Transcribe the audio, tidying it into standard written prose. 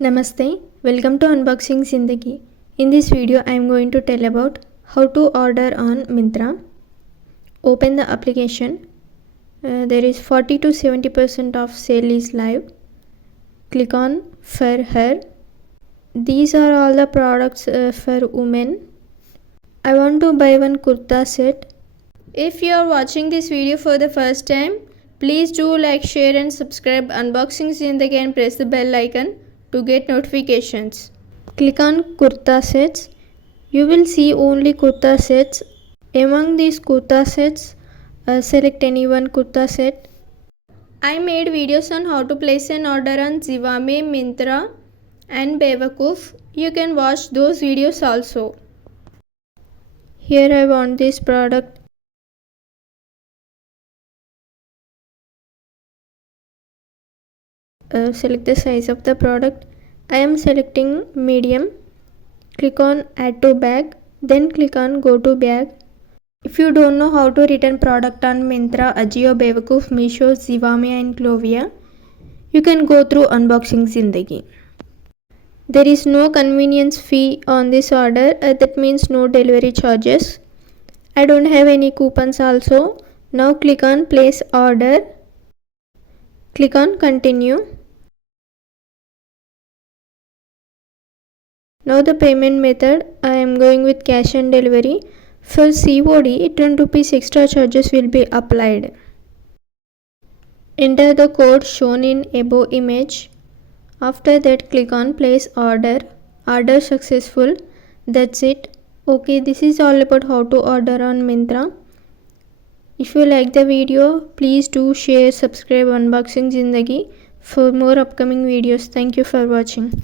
Namaste, welcome to Unboxing Zindagi. In this video, I am going to tell about how to order on Myntra. Open the application. There is 40 to 70% of sale is live. Click on For Her. These are all the products for women. I want to buy one kurta set. If you are watching this video for the first time, please do like, share and subscribe Unboxing Zindagi and press the bell icon to get notifications. Click on kurta sets. You will see only kurta sets. Among these kurta sets, select any one kurta set. I made videos on how to place an order on Zivame, Myntra and Bewakoof. You can watch those videos also. Here I want this product. Select the size of the product. I am selecting medium. Click on add to bag, then click on go to bag. If you don't know how to return product on Myntra, Ajio, Bewakoof, Meesho, Zivame and Clovia, you can go through Unboxing Zindagi. There is no convenience fee on this order, that means no delivery charges. I don't have any coupons also. Now click on place order. Click on continue. Now the payment method, I am going with cash and delivery. For COD, 10 rupees extra charges will be applied. Enter the code shown in above image. After that, click on place order. Order successful. That's it. Okay, this is all about how to order on Myntra. If you like the video, please do share, subscribe Unboxing Zindagi for more upcoming videos. Thank you for watching.